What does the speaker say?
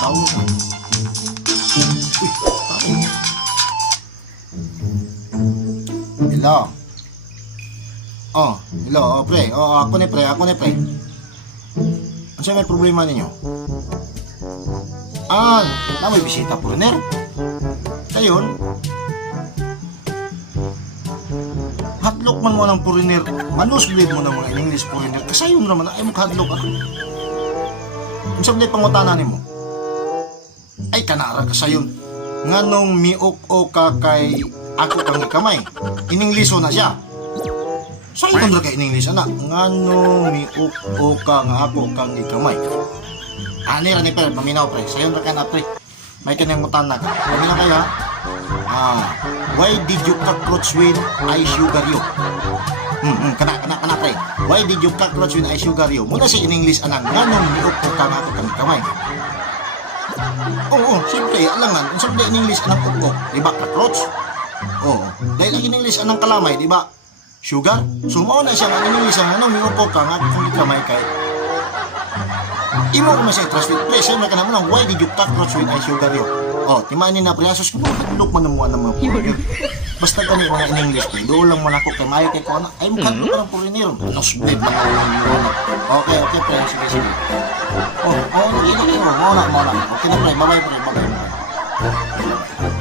Tawag ka. Uy, tawag. Hello. Oh, hello, oh, pre. Oh, ako ni pre. Ano siya may problema ninyo? Na may bisita po rin, Kayon, hadlok man mo ng foreigner, manusblade mo ng mga English foreigner, kasayo mo naman, ay maghadlok ako. Ang sablay pangutana mo, ay kanara kasayon, nga nung miok o ka kay ako kang ikamay, iningliso na siya. Sa'yo kang ka ininglis, anak, nga nung miok o ka nga ako kang ikamay. Rani per, paminaw pre, sayon ra ka na pre, may kanyang mutana ka, paminaw kayo ha. Why did you cockroach when I sugar you? Kana pre. Why did you cockroach when I sugar you? Muna si in English anang nganong miok ko ka nga kang kamay. Oo, simple alangan. Ang sabi in English anang ukok, di ba cockroach? Oo. Dahil ang in English anang kalamay, di ba? Sugar. So mao na siya ang in English anang miok ko ka nga kang kamay kay. Imo ko masay translate pre, sayo na ka naman why did you cockroach when I sugar you? Oh, timanin na priyasos ko, look man mo ng mga foreigner. Basta gani mga in English, pre, doon lang mo na ako kay mayo kay ko, ay mukha ko parang foreigner. Nosblade man ako ng Okay, pre, sige. Oh, lagi. Okay na pre, bye-bye pre, bye-bye.